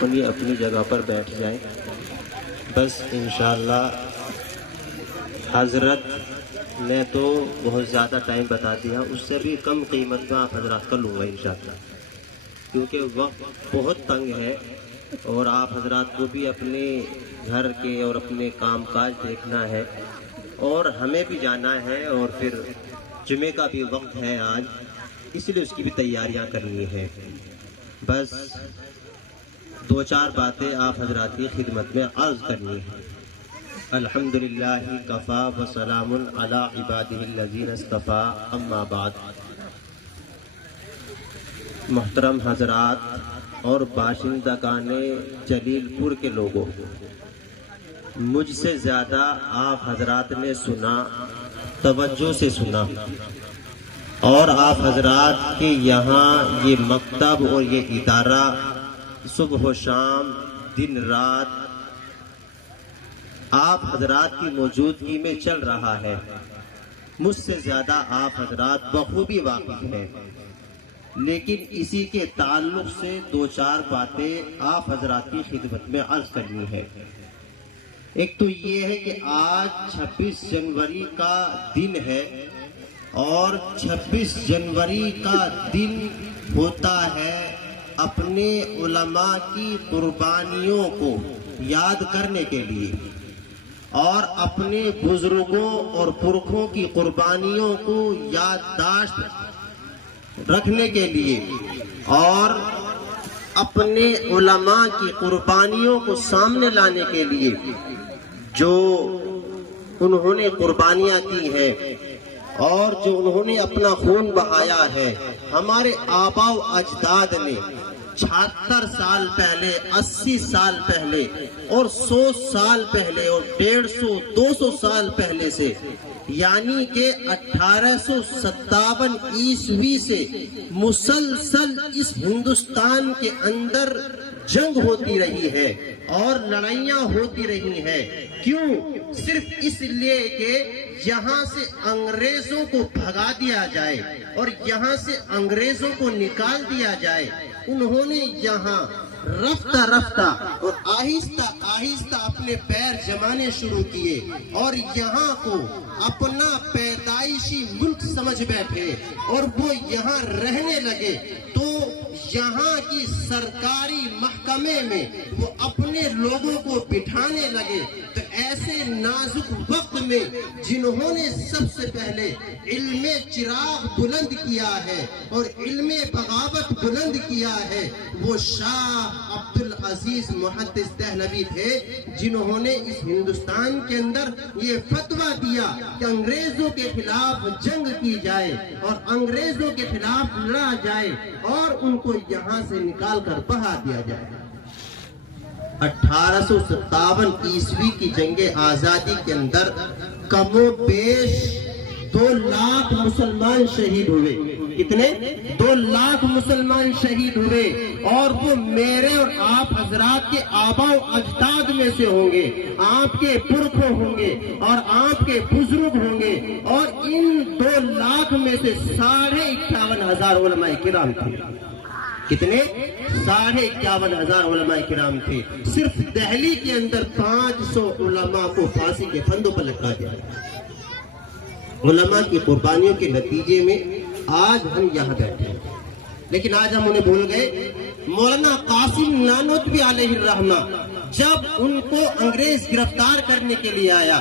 اپنی جگہ پر بیٹھ جائیں. بس انشاءاللہ حضرت نے تو بہت زیادہ ٹائم بتا دیا، اس سے بھی کم قیمت میں آپ حضرات کا لوں گا انشاءاللہ، کیونکہ وقت بہت تنگ ہے اور آپ حضرات کو بھی اپنے گھر کے اور اپنے کام کاج دیکھنا ہے اور ہمیں بھی جانا ہے، اور پھر جمعے کا بھی وقت ہے آج، اس لیے اس کی بھی تیاریاں کرنی ہے. بس دو چار باتیں آپ حضرات کی خدمت میں عرض کرنی ہے. الحمدللہ کفا وسلام علی عبادہ الذین اصطفیٰ، اما بعد. محترم حضرات اور باشندگان جلیل پور کے لوگوں، مجھ سے زیادہ آپ حضرات نے سنا، توجہ سے سنا، اور آپ حضرات کے یہاں یہ مکتب اور یہ ادارہ صبح و شام دن رات آپ حضرات کی موجودگی میں چل رہا ہے. مجھ سے زیادہ آپ حضرات بخوبی واقف ہیں، لیکن اسی کے تعلق سے دو چار باتیں آپ حضرات کی خدمت میں عرض کرنی ہے. ایک تو یہ ہے کہ آج 26 جنوری کا دن ہے، اور 26 جنوری کا دن ہوتا ہے اپنے علماء کی قربانیوں کو یاد کرنے کے لیے، اور اپنے بزرگوں اور پرکھوں کی قربانیوں کو یادداشت رکھنے کے لیے، اور اپنے علماء کی قربانیوں کو سامنے لانے کے لیے جو انہوں نے قربانیاں کی ہیں اور جو انہوں نے اپنا خون بہایا ہے. ہمارے آباء و اجداد نے 76 سال پہلے، 80 سال پہلے اور 100 سال پہلے اور 150 200 سال پہلے سے، یعنی کہ 1857 عیسوی سے مسلسل اس ہندوستان کے اندر جنگ ہوتی رہی ہے اور لڑائیاں ہوتی رہی ہیں. کیوں؟ صرف اس لیے کہ یہاں سے انگریزوں کو بھگا دیا جائے اور یہاں سے انگریزوں کو نکال دیا جائے. انہوں نے یہاں رفتہ رفتہ اور آہستہ آہستہ اپنے پیر جمانے شروع کیے اور یہاں کو اپنا پیدائشی ملک سمجھ بیٹھے اور وہ یہاں رہنے لگے. تو یہاں کی سرکاری محکمے میں وہ اپنے لوگوں کو بٹھانے لگے. تو ایسے نازک وقت میں جنہوں نے سب سے پہلے علم چراغ بلند کیا ہے اور علم بغاوت بلند کیا ہے، وہ شاہ عبدالعزیز محدث دہلوی تھے، جنہوں نے اس ہندوستان کے اندر یہ فتویٰ دیا کہ انگریزوں کے خلاف جنگ کی جائے اور انگریزوں کے خلاف لڑا جائے اور ان کو یہاں سے نکال کر بہا دیا جائے. 1857 عیسوی کی جنگ آزادی کے اندر کم و بیش 2 لاکھ مسلمان شہید ہوئے. کتنے؟ 2 لاکھ مسلمان شہید ہوئے، اور وہ میرے اور آپ حضرات کے آباء و اجداد میں سے ہوں گے، آپ کے پرکھوں ہوں گے اور آپ کے بزرگ ہوں گے. اور ان 2 لاکھ میں سے 51,500 علماء کرام تھے. کتنے؟ 51,500 علماء کرام تھے. صرف دہلی کے اندر 500 علماء کو پھانسی کے پھندوں پر لٹکا دیا. علماء کی قربانیوں کے نتیجے میں آج ہم یہاں بیٹھے ہیں، لیکن آج ہم انہیں بھول گئے. مولانا قاسم نانوتوی علیہ الرحمہ جب ان کو انگریز گرفتار کرنے کے لیے آیا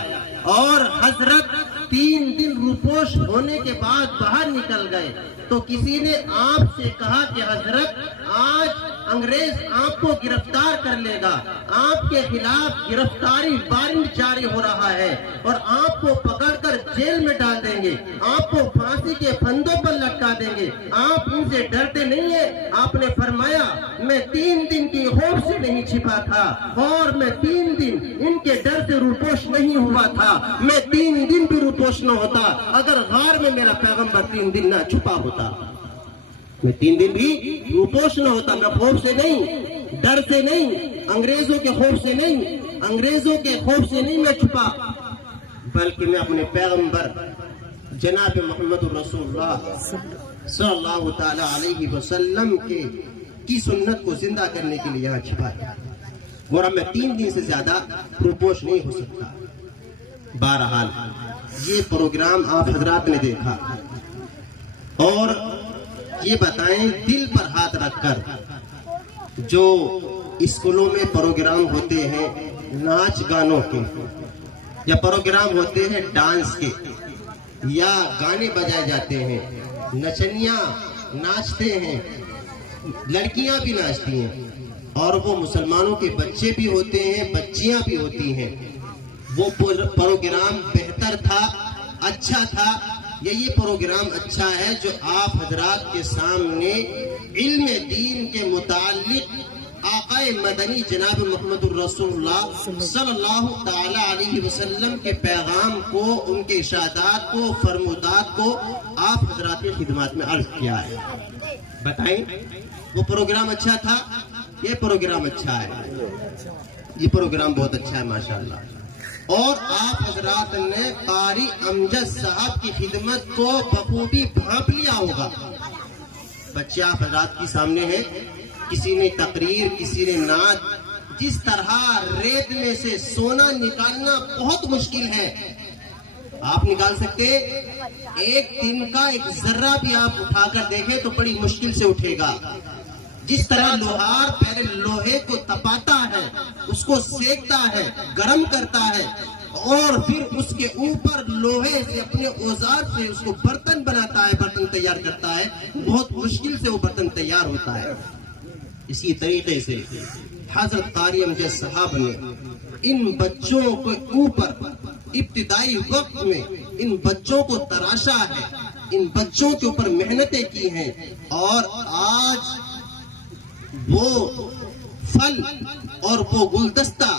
اور حضرت 3 دن روپوش ہونے کے بعد باہر نکل گئے، تو کسی نے آپ سے کہا کہ حضرت آج انگریز آپ کو گرفتار کر لے گا، آپ کے خلاف گرفتاری وارنٹ جاری ہو رہا ہے اور آپ کو پکڑ کر جیل میں ڈال دیں گے، آپ کو پھانسی کے پھندوں پر لٹکا دیں گے، آپ ان سے ڈرتے نہیں ہیں؟ آپ نے فرمایا میں 3 دن کی خوف سے نہیں چھپا تھا اور میں 3 دن ان کے ڈر سے روپوش نہیں ہوا تھا. میں 3 دن بھی روپوش نہ ہوتا اگر غار میں میرا پیغمبر 3 دن نہ چھپا ہوتا. میں 3 دن بھی روپوش نہ ہوتا. میں خوف سے نہیں، ڈر سے نہیں، انگریزوں کے خوف سے نہیں، انگریزوں کے خوف سے نہیں میں چھپا، بلکہ میں اپنے پیغمبر جناب محمد رسول اللہ صلی اللہ تعالی علیہ وسلم کے کی سنت کو زندہ کرنے کے لیے یہاں چھپا ہے، اور میں 3 دن سے زیادہ روپوش نہیں ہو سکتا۔ بہرحال یہ پروگرام آپ حضرات نے دیکھا، اور یہ بتائیں دل پر ہاتھ رکھ کر، جو اسکولوں میں پروگرام ہوتے ہیں ناچ گانوں کے، یا پروگرام ہوتے ہیں ڈانس کے، یا گانے بجائے جاتے ہیں، نچنیاں ناچتے ہیں، لڑکیاں بھی ناچتی ہیں، اور وہ مسلمانوں کے بچے بھی ہوتے ہیں، بچیاں بھی ہوتی ہیں، وہ پروگرام بہتر تھا، اچھا تھا، یا یہ پروگرام اچھا ہے جو آپ حضرات کے سامنے علم دین کے متعلق آقا مدنی جناب محمد الرسول اللہ صلی اللہ تعالی علیہ وسلم کے پیغام کو، ان کے ارشادات کو، فرمودات کو آپ حضرات کی خدمات میں عرض کیا ہے؟ بتائیں، وہ پروگرام اچھا تھا؟ یہ پروگرام اچھا ہے، یہ پروگرام بہت اچھا ہے ماشاءاللہ۔ اور آپ حضرات نے قاری امجد صاحب کی خدمت کو بخوبی بھانپ لیا ہوگا۔ بچے آپ حضرات کے سامنے ہیں، کسی نے تقریر، کسی نے نعت، جس طرح ریت میں سے سونا نکالنا بہت مشکل ہے، آپ نکال سکتے؟ ایک دن کا ایک ذرہ بھی آپ اٹھا کر دیکھیں تو بڑی مشکل سے اٹھے گا۔ جس طرح لوہار پہلے لوہے کو تپاتا ہے، اس کو سیکتا ہے، گرم کرتا ہے، اور پھر اس کے اوپر لوہے سے اپنے اوزار سے اس کو برتن بناتا ہے، برتن تیار کرتا ہے، بہت مشکل سے وہ برتن تیار ہوتا ہے۔ اسی طریقے سے حضرت قاری امجد صاحب نے ان بچوں کے اوپر ابتدائی وقت میں ان بچوں کو تراشا ہے، ان بچوں کے اوپر محنتیں کی ہیں، اور آج وہ پھل اور وہ گلدستہ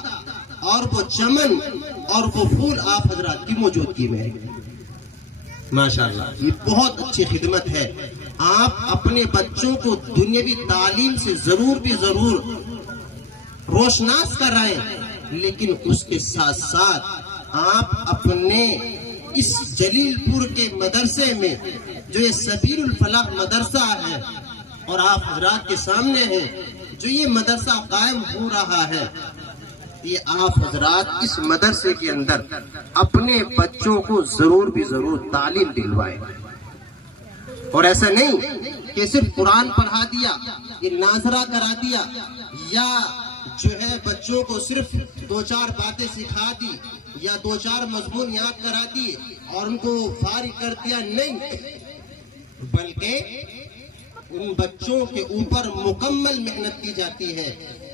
اور وہ چمن اور وہ پھول آپ حضرات کی موجودگی میں ہے۔ ماشاءاللہ یہ بہت اچھی خدمت ہے۔ آپ اپنے بچوں کو دنیاوی تعلیم سے ضرور بھی ضرور روشناس کرائیں، لیکن اس کے ساتھ ساتھ آپ اپنے اس جلیل پور کے مدرسے میں، جو یہ سبیل الفلاح مدرسہ ہے، اور آپ حضرات کے سامنے ہیں جو یہ مدرسہ قائم ہو رہا ہے، یہ آپ حضرات اس مدرسے کے اندر اپنے بچوں کو ضرور بھی ضرور تعلیم دلوائیں، اور ایسا نہیں کہ صرف قرآن پڑھا دیا، یہ ناظرہ کرا دیا، یا جو ہے بچوں کو صرف 2-4 باتیں سکھا دی، یا 2-4 مضمون یاد کرا دی اور ان کو فارغ کر دیا، نہیں، بلکہ ان بچوں کے اوپر مکمل محنت کی جاتی ہے۔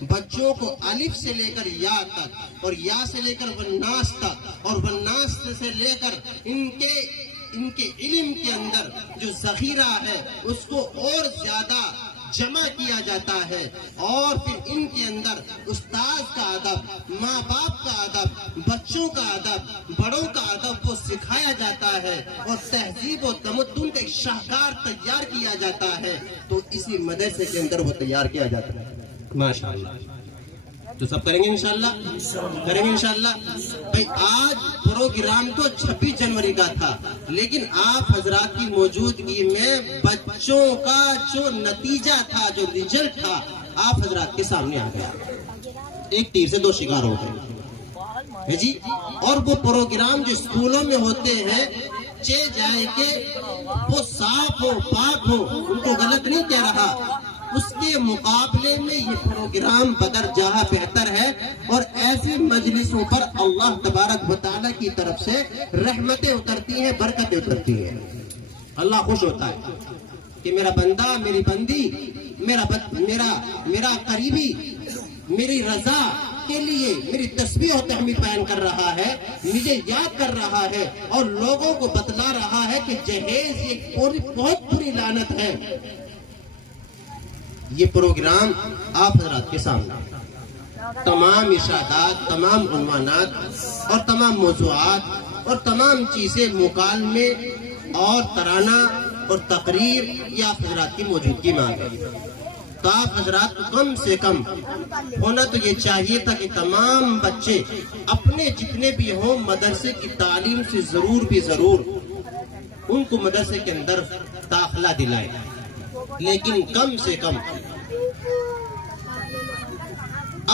بچوں کو الف سے لے کر یا تک، اور یا سے لے کر والناس تک، اور والناس سے لے کر ان کے علم کے اندر جو ذخیرہ ہے اس کو اور زیادہ جمع کیا جاتا ہے، اور پھر ان کے اندر استاذ کا ادب، ماں باپ کا ادب، بچوں کا ادب، بڑوں کا ادب وہ سکھایا جاتا ہے، اور تہذیب و تمدن کا ایک شاہکار تیار کیا جاتا ہے، تو اسی مدرسے کے اندر وہ تیار کیا جاتا ہے۔ ماشاءاللہ تو سب کریں گے انشاءاللہ، کریں گے انشاءاللہ۔ بھائی آج پروگرام تو 26 جنوری کا تھا، لیکن آپ حضرات کی موجودگی میں بچوں کا جو نتیجہ تھا، جو رزلٹ تھا، آپ حضرات کے سامنے آ گیا۔ ایک تیر سے 2 شکار ہو گئے جی۔ اور وہ پروگرام جو اسکولوں میں ہوتے ہیں، چاہے جائے کہ وہ صاف ہو، پاک ہو، ان کو غلط نہیں کہہ رہا، اس کے مقابلے میں یہ پروگرام بدر جہاں بہتر ہے، اور ایسی مجلسوں پر اللہ تبارک و تعالیٰ کی طرف سے رحمتیں اترتی ہیں، برکتیں اترتی ہیں۔ اللہ خوش ہوتا ہے کہ میرا بندہ، میری بندی، میرا قریبی میری رضا کے لیے میری تسبیح و تحمید بیان کر رہا ہے، مجھے یاد کر رہا ہے، اور لوگوں کو بتلا رہا ہے کہ جہیز ایک بہت بری لعنت ہے۔ یہ پروگرام آپ حضرات کے سامنے تمام ارشادات، تمام عنوانات اور تمام موضوعات اور تمام چیزیں، مکالمے اور ترانہ اور تقریر، یہ آپ حضرات کی موجودگی میں آ گئی۔ تو آپ حضرات کو کم سے کم ہونا تو یہ چاہیے تھا کہ تمام بچے اپنے جتنے بھی ہوں مدرسے کی تعلیم سے ضرور بھی ضرور ان کو مدرسے کے اندر داخلہ دلائیں، لیکن کم سے کم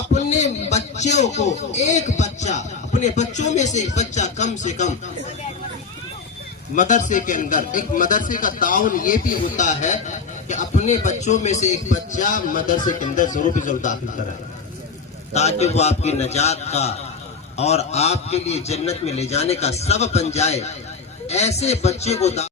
اپنے بچوں کو ایک بچہ، اپنے بچوں میں سے ایک بچہ کم سے کم مدرسے کے اندر، ایک مدرسے کا تعاون یہ بھی ہوتا ہے کہ اپنے بچوں میں سے ایک بچہ مدرسے کے اندر ضرور داخل کرے، تاکہ وہ آپ کی نجات کا اور آپ کے لیے جنت میں لے جانے کا سبب بن جائے۔ ایسے بچے کو